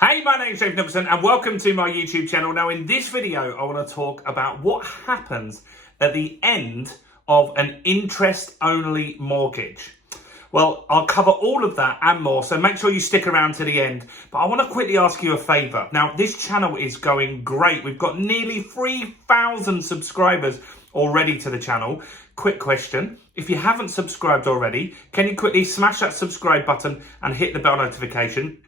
Hey, my name's James Nicholson and welcome to my YouTube channel. Now in this video, I want to talk about what happens at the end of an interest-only mortgage. Well, I'll cover all of that and more, so make sure you stick around to the end. But I want to quickly ask you a favour. Now, this channel is going great. We've got nearly 3,000 subscribers already to the channel. Quick question. If you haven't subscribed already, can you quickly smash that subscribe button and hit the bell notification?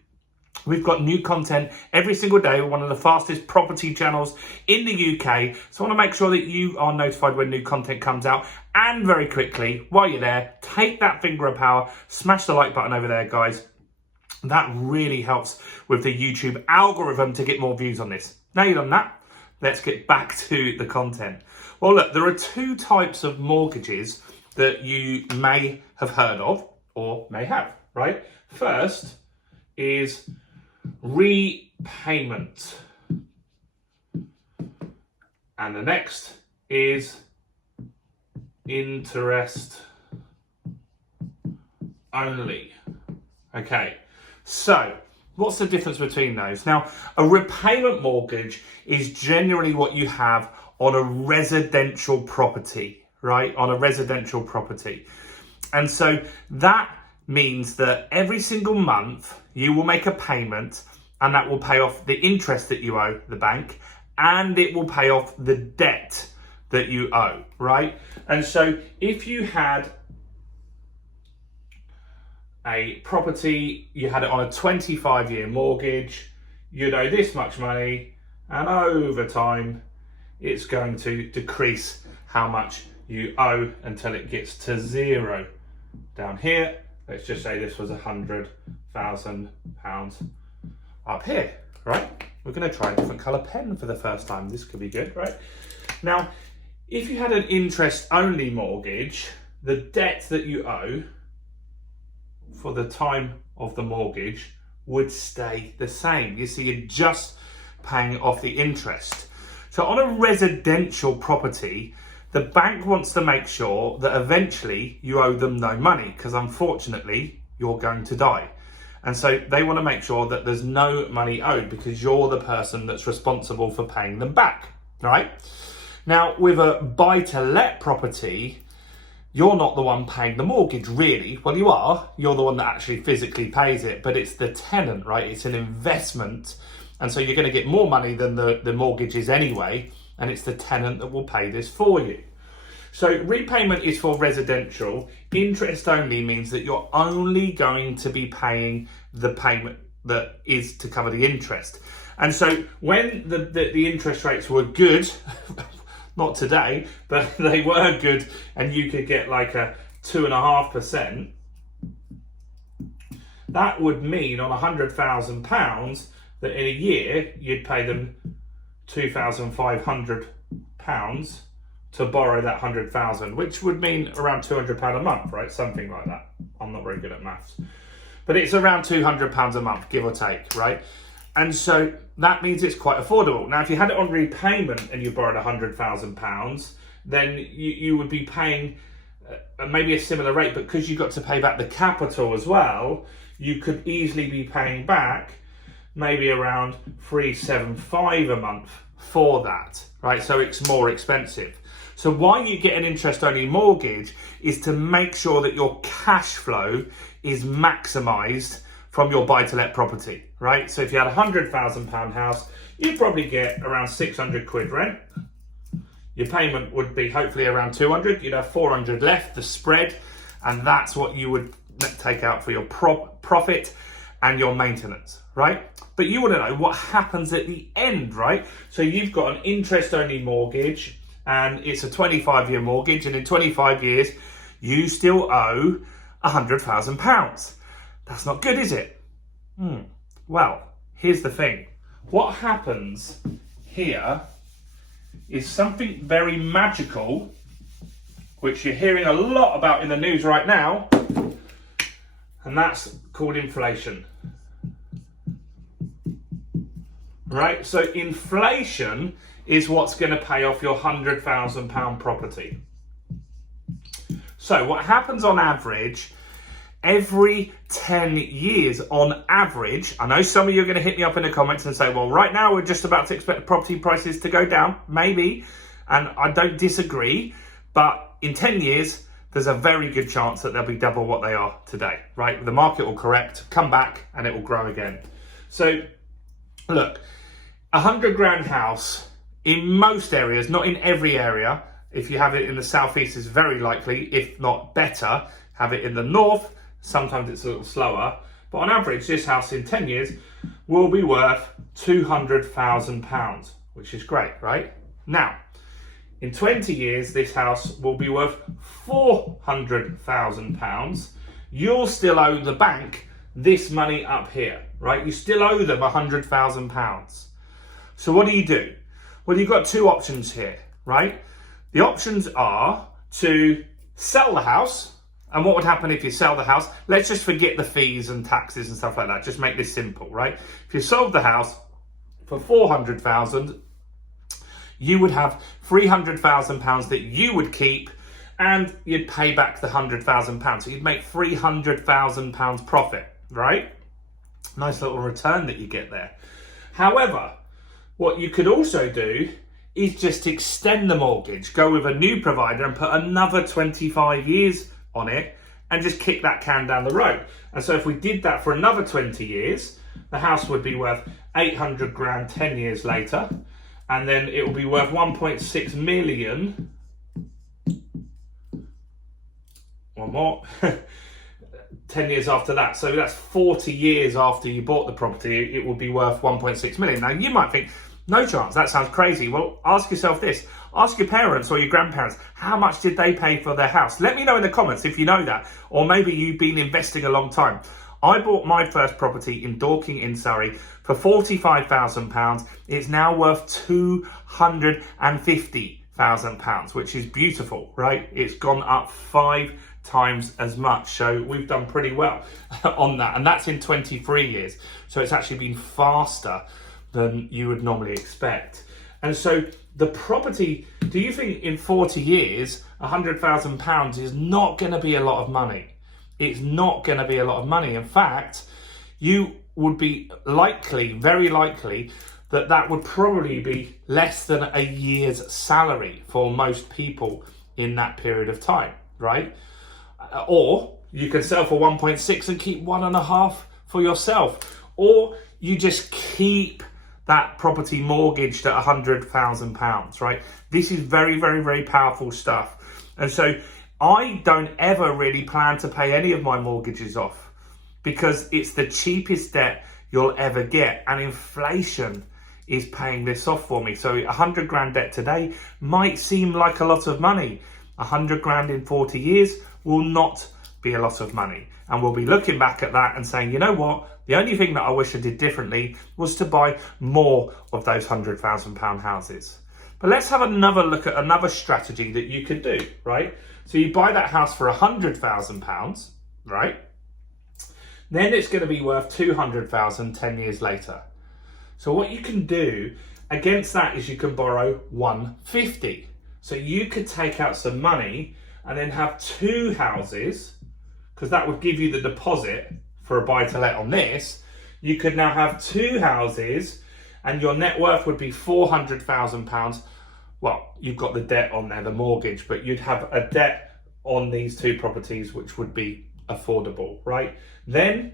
We've got new content every single day. We're one of the fastest property channels in the UK. So I want to make sure that you are notified when new content comes out. And very quickly, while you're there, take that finger of power, smash the like button over there, guys. That really helps with the YouTube algorithm to get more views on this. Now you've done that, let's get back to the content. Well, look, there are two types of mortgages that you may have heard of or may have, right? First is repayment, and the next is interest only. Okay, so what's the difference between those? Now, a repayment mortgage is generally what you have on a residential property, right? On a residential property. And so that means that every single month you will make a payment, and that will pay off the interest that you owe the bank, and it will pay off the debt that you owe, right? And so if you had a property, you had it on a 25-year mortgage, you'd owe this much money, and over time it's going to decrease how much you owe until it gets to zero. Down here, let's just say this was £100,000 up here, right? We're going to try a different colour pen for the first time. This could be good, right? Now, if you had an interest-only mortgage, the debt that you owe for the time of the mortgage would stay the same. You see, you're just paying off the interest. So on a residential property, the bank wants to make sure that eventually you owe them no money, because unfortunately you're going to die. And so they want to make sure that there's no money owed, because you're the person that's responsible for paying them back, right? Now, with a buy-to-let property, you're not the one paying the mortgage, really. Well, you are. You're the one that actually physically pays it, but it's the tenant, right? It's an investment. And so you're going to get more money than the mortgage is anyway. And it's the tenant that will pay this for you. So repayment is for residential. Interest only means that you're only going to be paying the payment that is to cover the interest. And so when the interest rates were good, not today, but they were good, and you could get like a 2.5%, that would mean on £100,000 that in a year you'd pay them £2,500 to borrow that 100,000, which would mean around £200 a month, right? Something like that. I'm not very good at maths, but it's around £200 a month, give or take, right? And so that means it's quite affordable. Now, if you had it on repayment and you borrowed £100,000, then you would be paying maybe a similar rate, but because you got to pay back the capital as well, you could easily be paying back maybe around £375 a month for that, right? So it's more expensive. So why you get an interest-only mortgage is to make sure that your cash flow is maximised from your buy-to-let property, right? So if you had a £100,000 house, you'd probably get around 600 quid rent. Your payment would be hopefully around 200. You'd have 400 left, the spread, and that's what you would take out for your profit and your maintenance, right? But you want to know what happens at the end, right? So you've got an interest-only mortgage, and it's a 25-year mortgage, and in 25 years, you still owe £100,000. That's not good, is it? Well, here's the thing. What happens here is something very magical, which you're hearing a lot about in the news right now, and that's called inflation. Right? So inflation is what's going to pay off your £100,000 property. So what happens on average every 10 years on average, I know some of you are going to hit me up in the comments and say, well, right now we're just about to expect property prices to go down, maybe, and I don't disagree, but in 10 years, there's a very good chance that they'll be double what they are today, right? The market will correct, come back, and it will grow again. So, look, 100 grand house in most areas, not in every area. If you have it in the southeast, it's very likely, if not better. Have it in the north, sometimes it's a little slower. But on average, this house in 10 years will be worth £200,000, which is great, right? Now, in 20 years, this house will be worth £400,000. You'll still owe the bank this money up here, right? You still owe them £100,000. So what do? Well, you've got two options here, right? The options are to sell the house. And what would happen if you sell the house? Let's just forget the fees and taxes and stuff like that. Just make this simple, right? If you sold the house for £400,000, you would have £300,000 that you would keep, and you'd pay back the £100,000. So you'd make £300,000 profit, right? Nice little return that you get there. However, what you could also do is just extend the mortgage, go with a new provider and put another 25 years on it and just kick that can down the road. And so if we did that for another 20 years, the house would be worth 800 grand 10 years later, and then it will be worth 1.6 million. One more. 10 years after that. So that's 40 years after you bought the property, it will be worth 1.6 million. Now you might think, no chance, that sounds crazy. Well, ask yourself this. Ask your parents or your grandparents, how much did they pay for their house? Let me know in the comments if you know that. Or maybe you've been investing a long time. I bought my first property in Dorking in Surrey for £45,000. It's now worth £250,000, which is beautiful, right? It's gone up 5 times as much. So we've done pretty well on that. And that's in 23 years. So it's actually been faster than you would normally expect. And so the property, do you think in 40 years, £100,000 is not going to be a lot of money? It's not going to be a lot of money. In fact, you would be likely, very likely, that would probably be less than a year's salary for most people in that period of time, right? Or you can sell for 1.6 and keep 1.5 for yourself. Or you just keep that property mortgaged at £100,000, right? This is very, very, very powerful stuff. And so I don't ever really plan to pay any of my mortgages off because it's the cheapest debt you'll ever get. And inflation is paying this off for me. So 100 grand debt today might seem like a lot of money. 100 grand in 40 years will not be a lot of money. And we'll be looking back at that and saying, you know what? The only thing that I wish I did differently was to buy more of those £100,000 houses. But let's have another look at another strategy that you could do, right? So you buy that house for £100,000, right? Then it's going to be worth £200,000 10 years later. So what you can do against that is you can borrow £150,000. So you could take out some money and then have 2 houses, because that would give you the deposit for a buy-to-let on this. You could now have 2 houses and your net worth would be £400,000. Well, you've got the debt on there, the mortgage, but you'd have a debt on these 2 properties which would be affordable, right? Then,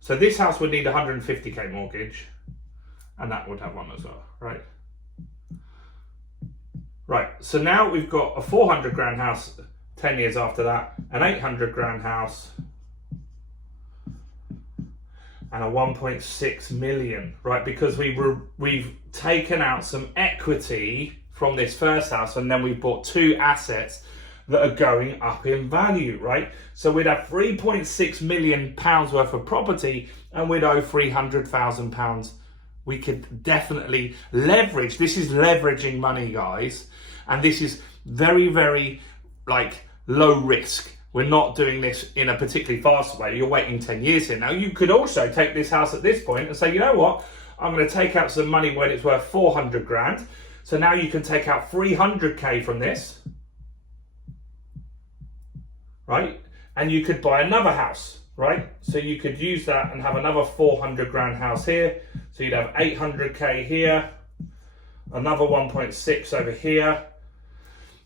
so this house would need 150k mortgage, and that would have one as well, right? Right, so now we've got a 400 grand house 10 years after that, an 800 grand house, and a 1.6 million, right? Because we've taken out some equity from this first house, and then we've bought 2 assets that are going up in value, right? So we'd have £3.6 million worth of property, and we'd owe £300,000. We could definitely leverage. This is leveraging money, guys. And this is very, very low risk. We're not doing this in a particularly fast way. You're waiting 10 years here. Now, you could also take this house at this point and say, you know what? I'm going to take out some money when it's worth 400 grand. So now you can take out 300k from this. right? And you could buy another house, right? So you could use that and have another 400 grand house here. So you'd have 800k here, another 1.6 over here.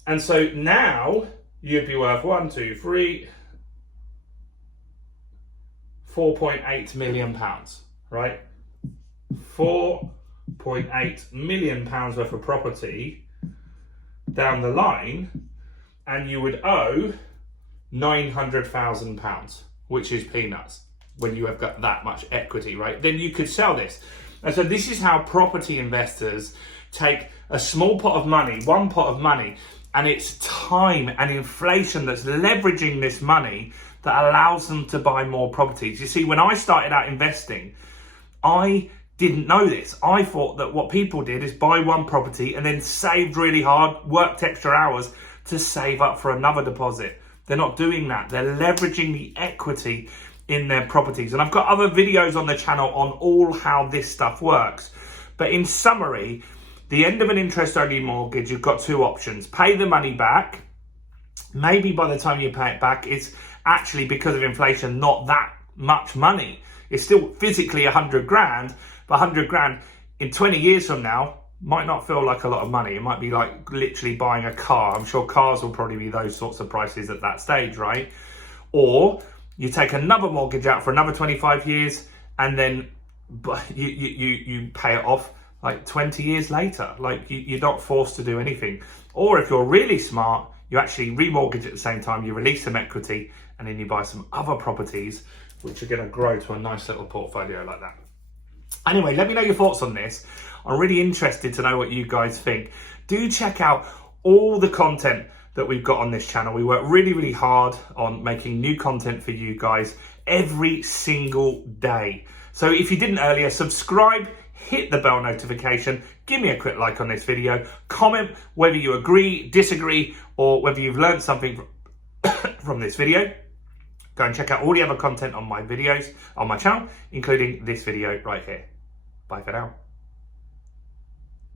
And so now you'd be worth 4.8 million pounds, right? 4.8 million pounds worth of property down the line, and you would owe £900,000, which is peanuts when you have got that much equity, right? Then you could sell this. And so this is how property investors take a small pot of money, one pot of money, and it's time and inflation that's leveraging this money that allows them to buy more properties. You see, when I started out investing, I didn't know this. I thought that what people did is buy one property and then saved really hard, worked extra hours to save up for another deposit. They're not doing that. They're leveraging the equity in their properties. And I've got other videos on the channel on all how this stuff works. But in summary, the end of an interest-only mortgage, you've got two options. Pay the money back. Maybe by the time you pay it back, it's actually, because of inflation, not that much money. It's still physically 100 grand, but 100 grand in 20 years from now might not feel like a lot of money. It might be like literally buying a car. I'm sure cars will probably be those sorts of prices at that stage, right? Or you take another mortgage out for another 25 years and then you pay it off like 20 years later. Like you're not forced to do anything. Or if you're really smart, you actually remortgage at the same time, you release some equity, and then you buy some other properties which are going to grow to a nice little portfolio like that. Anyway, let me know your thoughts on this. I'm really interested to know what you guys think. Do check out all the content that we've got on this channel. We work really, really hard on making new content for you guys every single day. So if you didn't earlier, subscribe, hit the bell notification, give me a quick like on this video, comment whether you agree, disagree, or whether you've learned something from this video. Go and check out all the other content on my videos, on my channel, including this video right here. Bye for now.